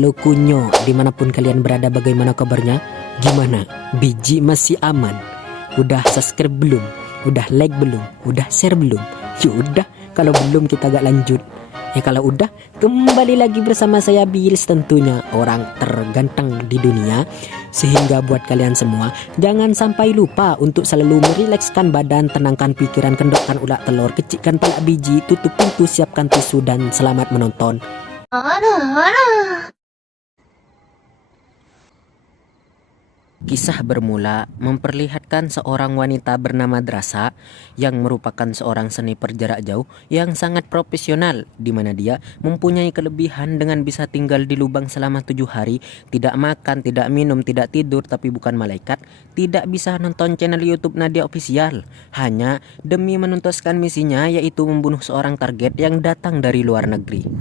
Halo kunyo, dimanapun kalian berada, bagaimana kabarnya? Gimana? Biji masih aman? Udah subscribe belum? Udah like belum? Udah share belum? Yaudah, kalau belum kita gak lanjut. Kalau udah, kembali lagi bersama saya Bills, tentunya orang terganteng di dunia. Sehingga buat kalian semua, jangan sampai lupa untuk selalu merilekskan badan, tenangkan pikiran, kendorkan ulat telur, kecikkan pala biji, tutup pintu, siapkan tisu, dan selamat menonton. Kisah bermula memperlihatkan seorang wanita bernama Drasa yang merupakan seorang sniper jarak jauh yang sangat profesional, di mana dia mempunyai kelebihan dengan bisa tinggal di lubang selama 7 hari, tidak makan, tidak minum, tidak tidur, tapi bukan malaikat, tidak bisa nonton channel YouTube Nadia Official, hanya demi menuntaskan misinya, yaitu membunuh seorang target yang datang dari luar negeri.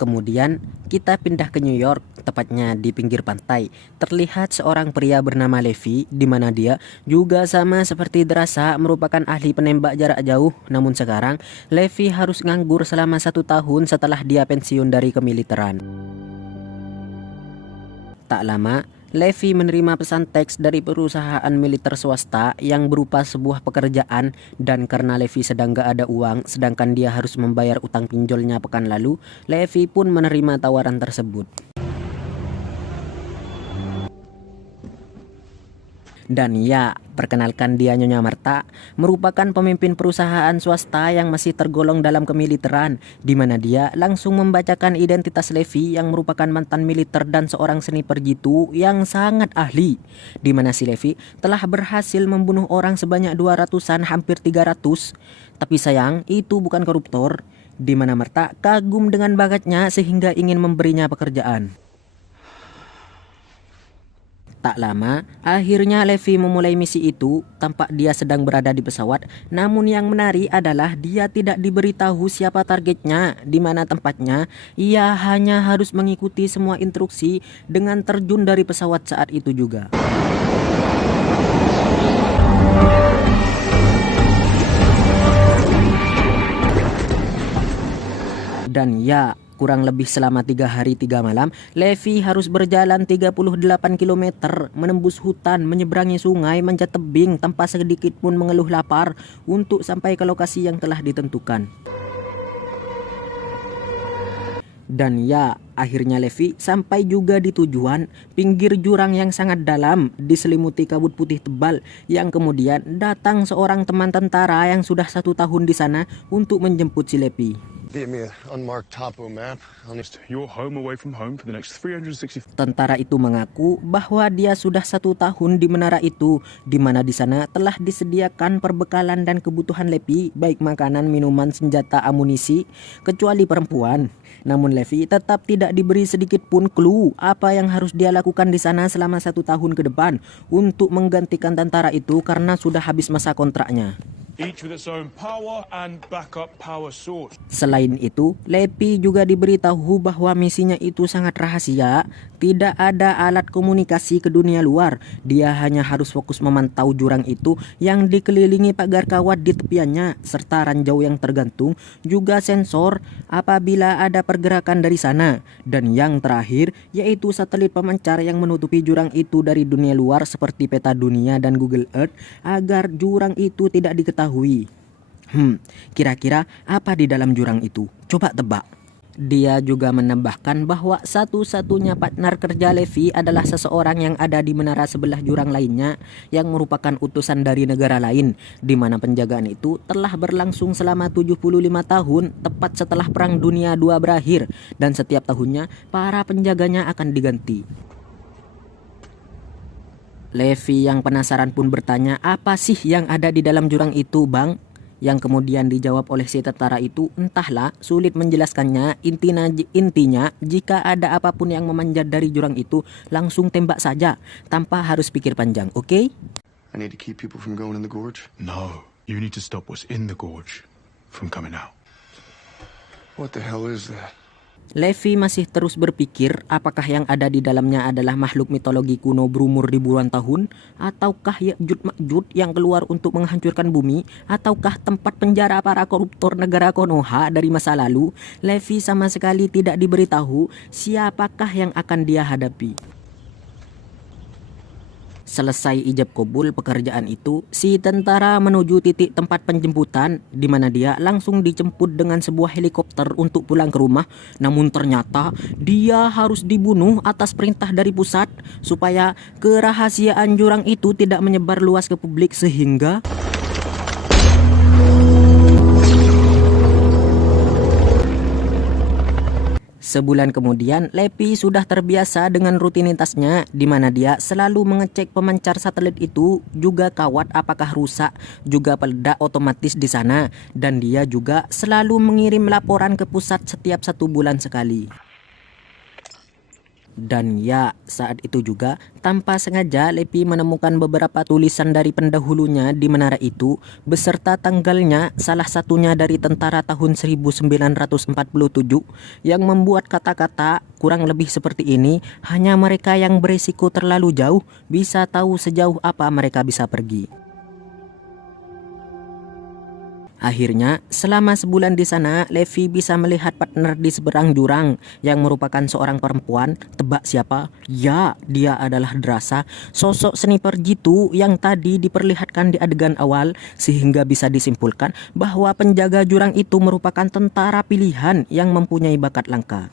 Kemudian kita pindah ke New York, tepatnya di pinggir pantai. Terlihat seorang pria bernama Levi, di mana dia juga sama seperti Drasa merupakan ahli penembak jarak jauh. Namun sekarang Levi harus nganggur selama 1 tahun setelah dia pensiun dari kemiliteran. Tak lama, Levi menerima pesan teks dari perusahaan militer swasta yang berupa sebuah pekerjaan, dan karena Levi sedang gak ada uang sedangkan dia harus membayar utang pinjolnya pekan lalu, Levi pun menerima tawaran tersebut. Dan ya, perkenalkan, dia Nyonya Marta, merupakan pemimpin perusahaan swasta yang masih tergolong dalam kemiliteran, di mana dia langsung membacakan identitas Levi yang merupakan mantan militer dan seorang sniper jitu yang sangat ahli, di mana si Levi telah berhasil membunuh orang sebanyak 200-an, hampir 300. Tapi sayang, itu bukan koruptor, di mana Marta kagum dengan bakatnya sehingga ingin memberinya pekerjaan. Tak lama, akhirnya Levi memulai misi itu. Tampak dia sedang berada di pesawat, namun yang menarik adalah dia tidak diberitahu siapa targetnya, di mana tempatnya. Ia hanya harus mengikuti semua instruksi dengan terjun dari pesawat saat itu juga. Dan ya, kurang lebih selama 3 hari 3 malam, Levi harus berjalan 38 km, menembus hutan, menyeberangi sungai, manjat tebing tanpa sedikit pun mengeluh lapar untuk sampai ke lokasi yang telah ditentukan. Dan ya, akhirnya Levi sampai juga di tujuan, pinggir jurang yang sangat dalam, diselimuti kabut putih tebal, yang kemudian datang seorang teman tentara yang sudah 1 tahun di sana untuk menjemput si Levi. Tentara itu mengaku bahwa dia sudah 1 tahun di menara itu, di mana di sana telah disediakan perbekalan dan kebutuhan Levi, baik makanan, minuman, senjata, amunisi, kecuali perempuan. Namun Levi tetap tidak diberi sedikit pun clue apa yang harus dia lakukan di sana selama 1 tahun ke depan untuk menggantikan tentara itu karena sudah habis masa kontraknya. Selain itu, Levi juga diberitahu bahwa misinya itu sangat rahasia. Tidak ada alat komunikasi ke dunia luar. Dia hanya harus fokus memantau jurang itu yang dikelilingi pagar kawat di tepiannya, serta ranjau yang tergantung, juga sensor apabila ada pergerakan dari sana. Dan yang terakhir, yaitu satelit pemancar yang menutupi jurang itu dari dunia luar seperti peta dunia dan Google Earth, agar jurang itu tidak diketahui. Kira-kira apa di dalam jurang itu? Coba tebak. Dia juga menambahkan bahwa satu-satunya partner kerja Levi adalah seseorang yang ada di menara sebelah jurang lainnya, yang merupakan utusan dari negara lain, di mana penjagaan itu telah berlangsung selama 75 tahun, tepat setelah Perang Dunia II berakhir, dan setiap tahunnya para penjaganya akan diganti. Levi yang penasaran pun bertanya, apa sih yang ada di dalam jurang itu, Bang? Yang kemudian dijawab oleh si tentara itu, entahlah, sulit menjelaskannya. Intinya, jika ada apapun yang memanjat dari jurang itu, langsung tembak saja, tanpa harus pikir panjang, oke? I need to keep people from going in the gorge. No, you need to stop what's in the gorge from coming out. What the hell is that? Levi masih terus berpikir apakah yang ada di dalamnya adalah makhluk mitologi kuno berumur ribuan tahun, ataukah Ya'juj Ma'juj yang keluar untuk menghancurkan bumi, ataukah tempat penjara para koruptor negara Konoha dari masa lalu. Levi sama sekali tidak diberitahu siapakah yang akan dia hadapi. Selesai ijab kabul pekerjaan itu, si tentara menuju titik tempat penjemputan, di mana dia langsung dijemput dengan sebuah helikopter untuk pulang ke rumah. Namun ternyata dia harus dibunuh atas perintah dari pusat supaya kerahasiaan jurang itu tidak menyebar luas ke publik, sehingga sebulan kemudian, Levi sudah terbiasa dengan rutinitasnya, di mana dia selalu mengecek pemancar satelit itu, juga kawat apakah rusak, juga peledak otomatis di sana, dan dia juga selalu mengirim laporan ke pusat setiap 1 bulan sekali. Dan ya, saat itu juga tanpa sengaja Levi menemukan beberapa tulisan dari pendahulunya di menara itu beserta tanggalnya, salah satunya dari tentara tahun 1947 yang membuat kata-kata kurang lebih seperti ini: hanya mereka yang berisiko terlalu jauh bisa tahu sejauh apa mereka bisa pergi. Akhirnya, selama sebulan di sana, Levi bisa melihat partner di seberang jurang yang merupakan seorang perempuan. Tebak siapa? Ya, dia adalah Drasa, sosok sniper jitu yang tadi diperlihatkan di adegan awal, sehingga bisa disimpulkan bahwa penjaga jurang itu merupakan tentara pilihan yang mempunyai bakat langka.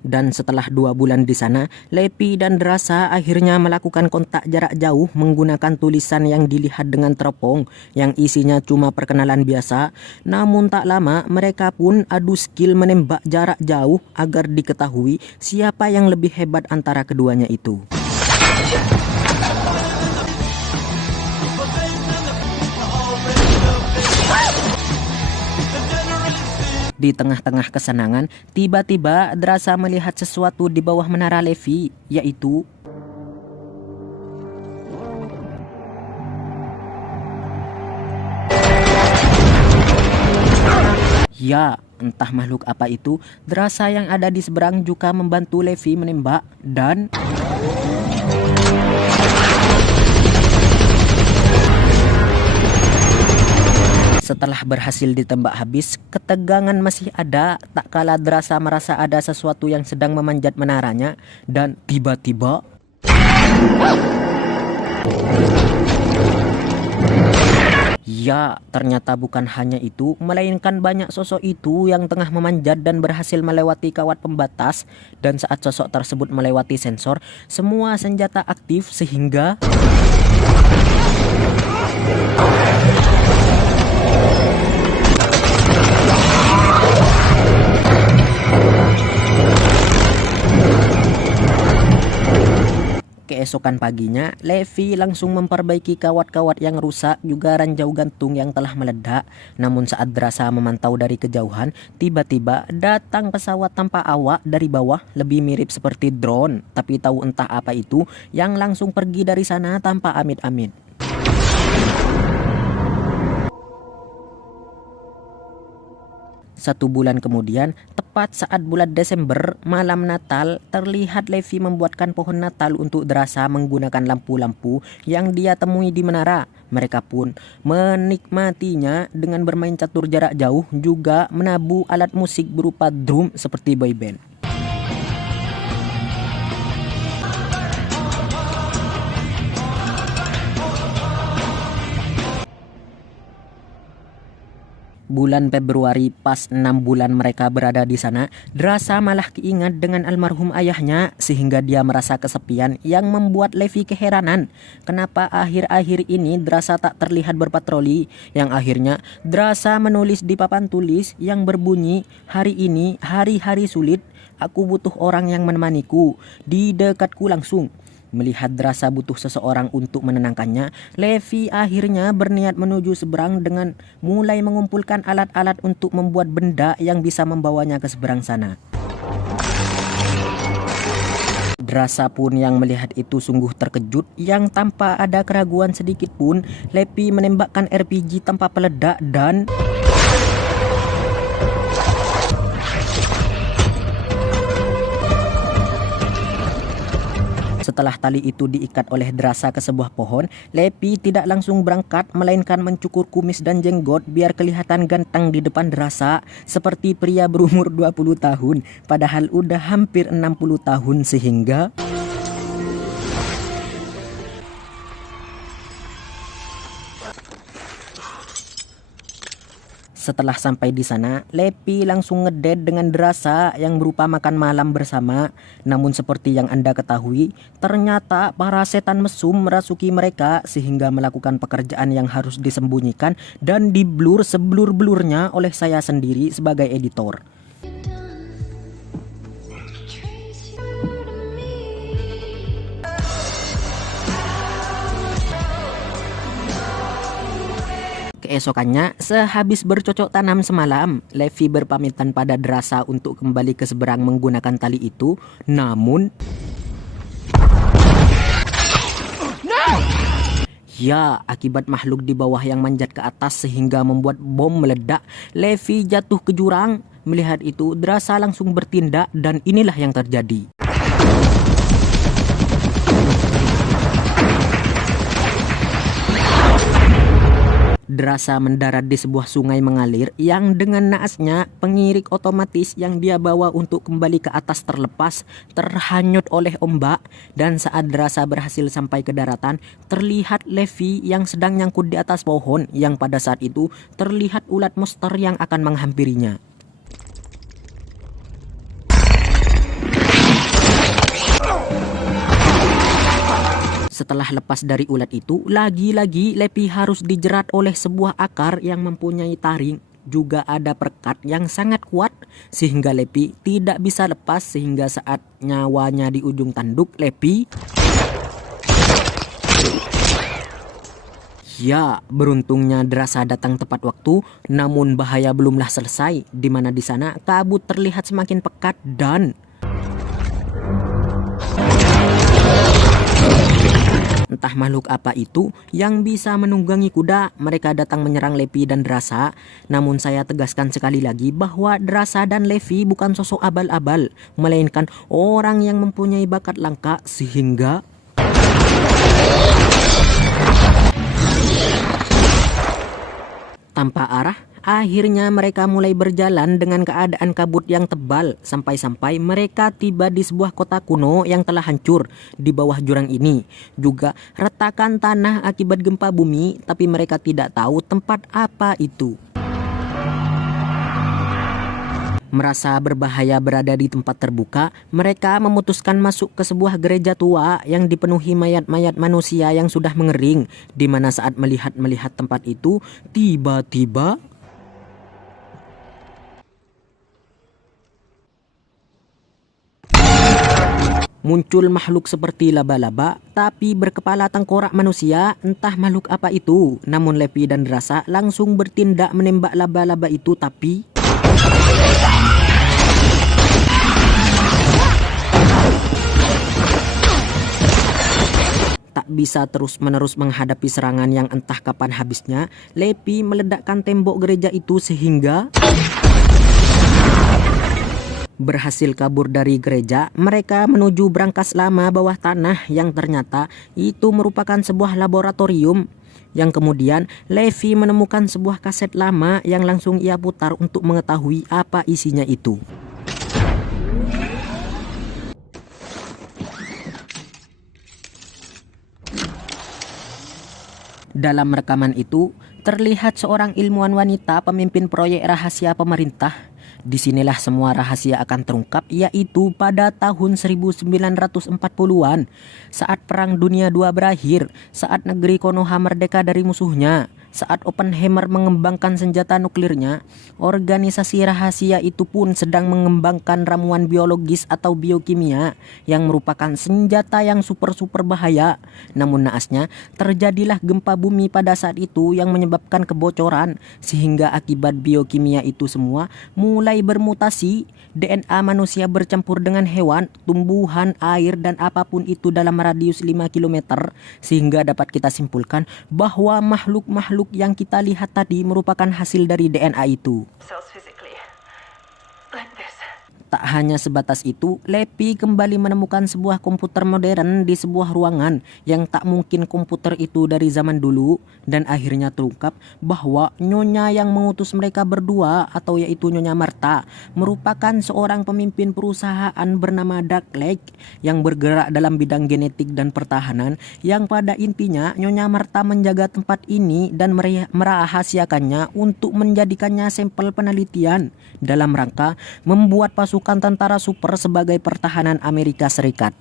Dan setelah 2 bulan di sana, Levi dan Drasa akhirnya melakukan kontak jarak jauh menggunakan tulisan yang dilihat dengan teropong yang isinya cuma perkenalan biasa. Namun tak lama mereka pun adu skill menembak jarak jauh agar diketahui siapa yang lebih hebat antara keduanya itu. Di tengah-tengah kesenangan, tiba-tiba Drasa melihat sesuatu di bawah menara Levi, yaitu ya, entah makhluk apa itu. Drasa yang ada di seberang juga membantu Levi menembak, dan setelah berhasil ditembak habis, ketegangan masih ada tak kala Drasa merasa ada sesuatu yang sedang memanjat menaranya, dan tiba-tiba ya, ternyata bukan hanya itu, melainkan banyak sosok itu yang tengah memanjat dan berhasil melewati kawat pembatas. Dan saat sosok tersebut melewati sensor, semua senjata aktif sehingga keesokan paginya, Levi langsung memperbaiki kawat-kawat yang rusak, juga ranjau gantung yang telah meledak. Namun saat Drasa memantau dari kejauhan, tiba-tiba datang pesawat tanpa awak dari bawah, lebih mirip seperti drone, tapi tahu entah apa itu, yang langsung pergi dari sana tanpa amit-amit. Satu bulan kemudian, tepat saat bulan Desember, malam Natal, terlihat Levi membuatkan pohon Natal untuk Drasa menggunakan lampu-lampu yang dia temui di menara. Mereka pun menikmatinya dengan bermain catur jarak jauh, juga menabuh alat musik berupa drum seperti boyband. Bulan Februari, pas 6 bulan mereka berada di sana, Drasa malah keingat dengan almarhum ayahnya, sehingga dia merasa kesepian yang membuat Levi keheranan. Kenapa akhir-akhir ini Drasa tak terlihat berpatroli? Yang akhirnya Drasa menulis di papan tulis yang berbunyi, "Hari ini hari-hari sulit, aku butuh orang yang menemaniku, di dekatku langsung." Melihat Drasa butuh seseorang untuk menenangkannya, Levi akhirnya berniat menuju seberang dengan mulai mengumpulkan alat-alat untuk membuat benda yang bisa membawanya ke seberang sana. Drasa pun yang melihat itu sungguh terkejut, yang tanpa ada keraguan sedikit pun, Levi menembakkan RPG tanpa peledak dan Setelah tali itu diikat oleh Drasa ke sebuah pohon, Lepi tidak langsung berangkat melainkan mencukur kumis dan jenggot biar kelihatan ganteng di depan Drasa seperti pria berumur 20 tahun padahal udah hampir 60 tahun sehingga setelah sampai di sana, Lepi langsung ngedate dengan Drasa yang berupa makan malam bersama. Namun seperti yang Anda ketahui, ternyata para setan mesum merasuki mereka sehingga melakukan pekerjaan yang harus disembunyikan dan diblur seblur-blurnya oleh saya sendiri sebagai editor. Keesokannya, sehabis bercocok tanam semalam, Levi berpamitan pada Drasa untuk kembali ke seberang menggunakan tali itu. Namun, ya, akibat makhluk di bawah yang manjat ke atas sehingga membuat bom meledak, Levi jatuh ke jurang. Melihat itu, Drasa langsung bertindak dan inilah yang terjadi. Drasa mendarat di sebuah sungai mengalir yang dengan naasnya pengirik otomatis yang dia bawa untuk kembali ke atas terlepas, terhanyut oleh ombak. Dan saat Drasa berhasil sampai ke daratan, terlihat Levi yang sedang nyangkut di atas pohon yang pada saat itu terlihat ulat monster yang akan menghampirinya. Setelah lepas dari ulat itu, lagi-lagi Lepi harus dijerat oleh sebuah akar yang mempunyai taring. Juga ada perekat yang sangat kuat sehingga Lepi tidak bisa lepas, sehingga saat nyawanya di ujung tanduk Lepi, ya, beruntungnya Drasa datang tepat waktu. Namun bahaya belumlah selesai, di mana di sana kabut terlihat semakin pekat dan entah makhluk apa itu yang bisa menunggangi kuda. Mereka datang menyerang Levi dan Drasa. Namun saya tegaskan sekali lagi bahwa Drasa dan Levi bukan sosok abal-abal, melainkan orang yang mempunyai bakat langka sehingga tanpa arah, akhirnya mereka mulai berjalan dengan keadaan kabut yang tebal sampai-sampai mereka tiba di sebuah kota kuno yang telah hancur. Di bawah jurang ini juga retakan tanah akibat gempa bumi, tapi mereka tidak tahu tempat apa itu. Merasa berbahaya berada di tempat terbuka, mereka memutuskan masuk ke sebuah gereja tua yang dipenuhi mayat-mayat manusia yang sudah mengering. Di mana saat melihat tempat itu, tiba-tiba muncul makhluk seperti laba-laba tapi berkepala tengkorak manusia. Entah makhluk apa itu. Namun Levi dan Drasa langsung bertindak menembak laba-laba itu, tapi tak bisa terus-menerus menghadapi serangan yang entah kapan habisnya. Levi meledakkan tembok gereja itu sehingga berhasil kabur dari gereja. Mereka menuju brankas lama bawah tanah yang ternyata itu merupakan sebuah laboratorium. Yang kemudian Levi menemukan sebuah kaset lama yang langsung ia putar untuk mengetahui apa isinya itu. Dalam rekaman itu terlihat seorang ilmuwan wanita pemimpin proyek rahasia pemerintah. Disinilah semua rahasia akan terungkap, yaitu pada tahun 1940-an saat Perang Dunia II berakhir, saat negeri Konoha merdeka dari musuhnya. Saat Oppenheimer mengembangkan senjata nuklirnya, organisasi rahasia itu pun sedang mengembangkan ramuan biologis atau biokimia yang merupakan senjata yang super bahaya. Namun naasnya, terjadilah gempa bumi pada saat itu yang menyebabkan kebocoran, sehingga akibat biokimia itu semua mulai bermutasi. DNA manusia bercampur dengan hewan, tumbuhan, air, dan apapun itu dalam radius 5 km, sehingga dapat kita simpulkan bahwa makhluk-makhluk yang kita lihat tadi merupakan hasil dari DNA itu. Tak hanya sebatas itu, Levi kembali menemukan sebuah komputer modern di sebuah ruangan yang tak mungkin komputer itu dari zaman dulu, dan akhirnya terungkap bahwa nyonya yang mengutus mereka berdua, atau yaitu Nyonya Martha, merupakan seorang pemimpin perusahaan bernama Dark Lake yang bergerak dalam bidang genetik dan pertahanan, yang pada intinya Nyonya Martha menjaga tempat ini dan merahasiakannya untuk menjadikannya sampel penelitian dalam rangka membuat pasukan tentara super sebagai pertahanan Amerika Serikat.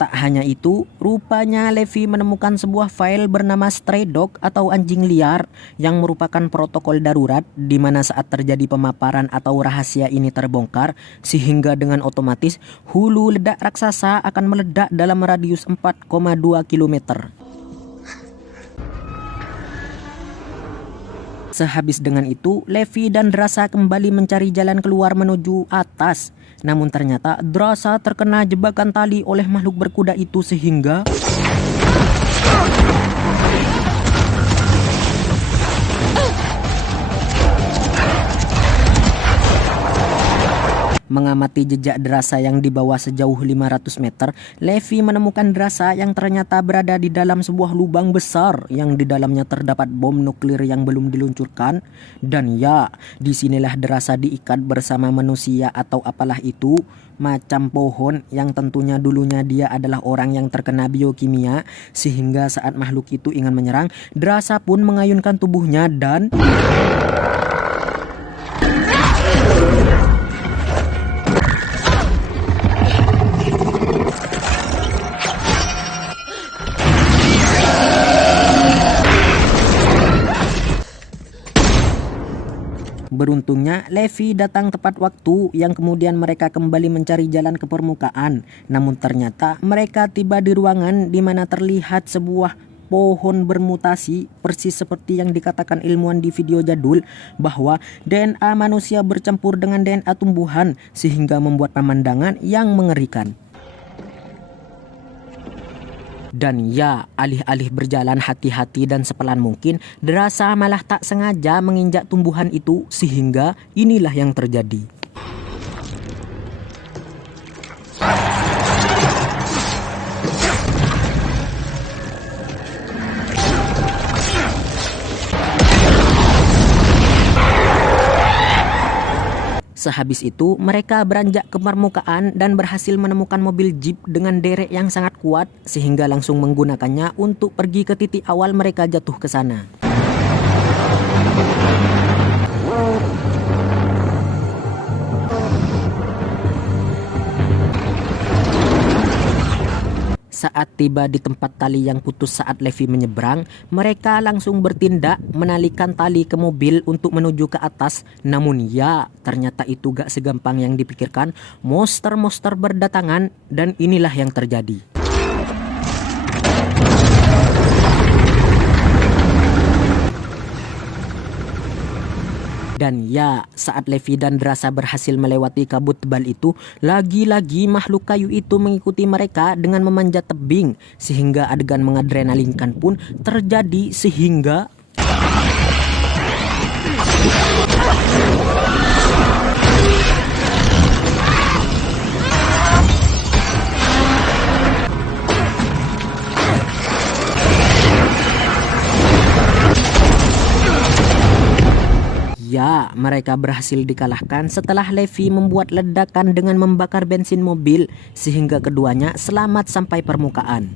Tak hanya itu, rupanya Levi menemukan sebuah file bernama Stray Dog atau anjing liar yang merupakan protokol darurat di mana saat terjadi pemaparan atau rahasia ini terbongkar, sehingga dengan otomatis hulu ledak raksasa akan meledak dalam radius 4,2 km. Sehabis dengan itu, Levi dan Drasa kembali mencari jalan keluar menuju atas. Namun ternyata Drasa terkena jebakan tali oleh makhluk berkuda itu sehingga mengamati jejak Drasa yang di bawah sejauh 500 meter, Levi menemukan Drasa yang ternyata berada di dalam sebuah lubang besar yang di dalamnya terdapat bom nuklir yang belum diluncurkan. Dan ya, disinilah Drasa diikat bersama manusia atau apalah itu, macam pohon yang tentunya dulunya dia adalah orang yang terkena biokimia, sehingga saat makhluk itu ingin menyerang, Drasa pun mengayunkan tubuhnya dan beruntungnya Levi datang tepat waktu yang kemudian mereka kembali mencari jalan ke permukaan. Namun ternyata mereka tiba di ruangan di mana terlihat sebuah pohon bermutasi persis seperti yang dikatakan ilmuwan di video jadul bahwa DNA manusia bercampur dengan DNA tumbuhan sehingga membuat pemandangan yang mengerikan. Dan ya, alih-alih berjalan hati-hati dan sepelan mungkin, Drasa malah tak sengaja menginjak tumbuhan itu sehingga inilah yang terjadi. Sehabis itu, mereka beranjak ke permukaan dan berhasil menemukan mobil jeep dengan derek yang sangat kuat sehingga langsung menggunakannya untuk pergi ke titik awal mereka jatuh ke sana. Saat tiba di tempat tali yang putus saat Levi menyeberang, mereka langsung bertindak menalikan tali ke mobil untuk menuju ke atas. Namun ya, ternyata itu gak segampang yang dipikirkan. Monster-monster berdatangan dan inilah yang terjadi. Dan ya, saat Levi dan Drasa berhasil melewati kabut tebal itu, lagi-lagi makhluk kayu itu mengikuti mereka dengan memanjat tebing, sehingga adegan mengadrenalinkan pun terjadi sehingga ya, mereka berhasil dikalahkan setelah Levi membuat ledakan dengan membakar bensin mobil sehingga keduanya selamat sampai permukaan.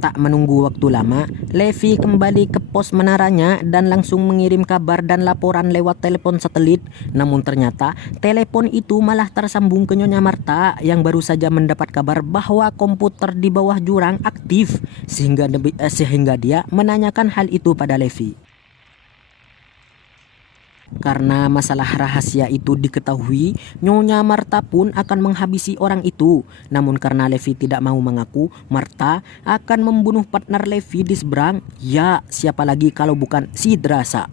Tak menunggu waktu lama, Levi kembali ke pos menaranya dan langsung mengirim kabar dan laporan lewat telepon satelit. Namun ternyata telepon itu malah tersambung ke Nyonya Martha yang baru saja mendapat kabar bahwa komputer di bawah jurang aktif sehingga dia menanyakan hal itu pada Levi. Karena masalah rahasia itu diketahui, Nyonya Martha pun akan menghabisi orang itu. Namun karena Levi tidak mau mengaku, Martha akan membunuh partner Levi di seberang. Ya, siapa lagi kalau bukan si Drasa.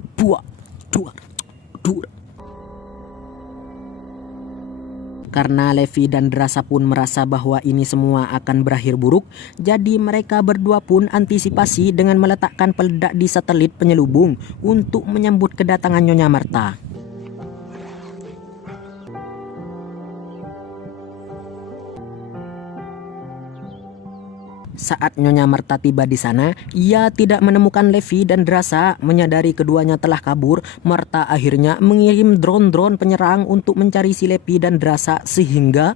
Karena Levi dan Drasa pun merasa bahwa ini semua akan berakhir buruk, jadi mereka berdua pun antisipasi dengan meletakkan peledak di satelit penyelubung untuk menyambut kedatangan Nyonya Martha. Saat Nyonya Marta tiba di sana, ia tidak menemukan Levi dan Drasa. Menyadari keduanya telah kabur, Marta akhirnya mengirim drone-drone penyerang untuk mencari si Levi dan Drasa sehingga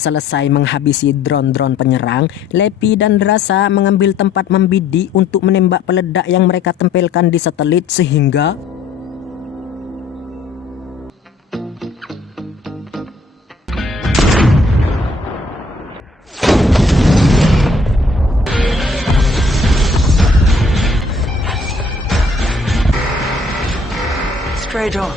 selesai menghabisi drone-drone penyerang, Levi dan Drasa mengambil tempat membidik untuk menembak peledak yang mereka tempelkan di satelit sehingga Stray dog.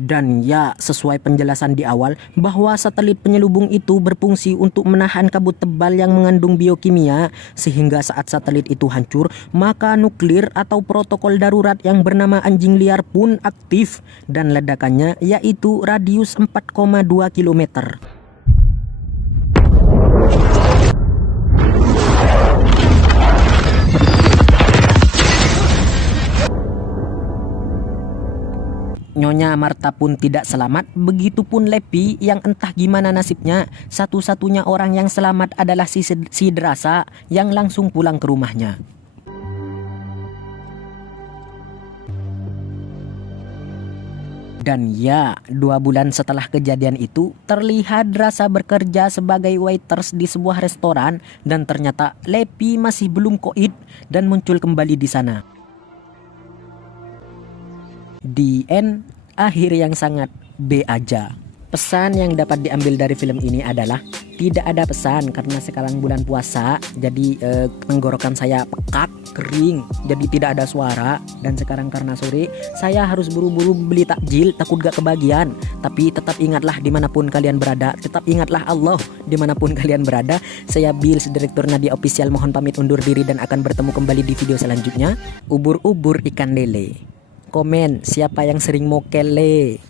dan ya, sesuai penjelasan di awal bahwa satelit penyelubung itu berfungsi untuk menahan kabut tebal yang mengandung biokimia, sehingga saat satelit itu hancur, maka nuklir atau protokol darurat yang bernama anjing liar pun aktif dan ledakannya yaitu radius 4,2 km. Nyonya Marta pun tidak selamat, begitupun Levi yang entah gimana nasibnya. Satu-satunya orang yang selamat adalah si Drasa yang langsung pulang ke rumahnya. Dan ya, 2 bulan setelah kejadian itu, terlihat Drasa bekerja sebagai waiters di sebuah restoran dan ternyata Levi masih belum koid dan muncul kembali di sana. The end, akhir yang sangat B aja. Pesan yang dapat diambil dari film ini adalah tidak ada pesan karena sekarang bulan puasa, jadi tenggorokan saya pekat, kering, jadi tidak ada suara. Dan sekarang karena sore, saya harus buru-buru beli takjil, takut gak kebagian. Tapi tetap ingatlah dimanapun kalian berada, tetap ingatlah Allah dimanapun kalian berada. Saya Bills, Direktur Nadia Official, mohon pamit undur diri dan akan bertemu kembali di video selanjutnya. Ubur-ubur ikan lele. Komen siapa yang sering mokele.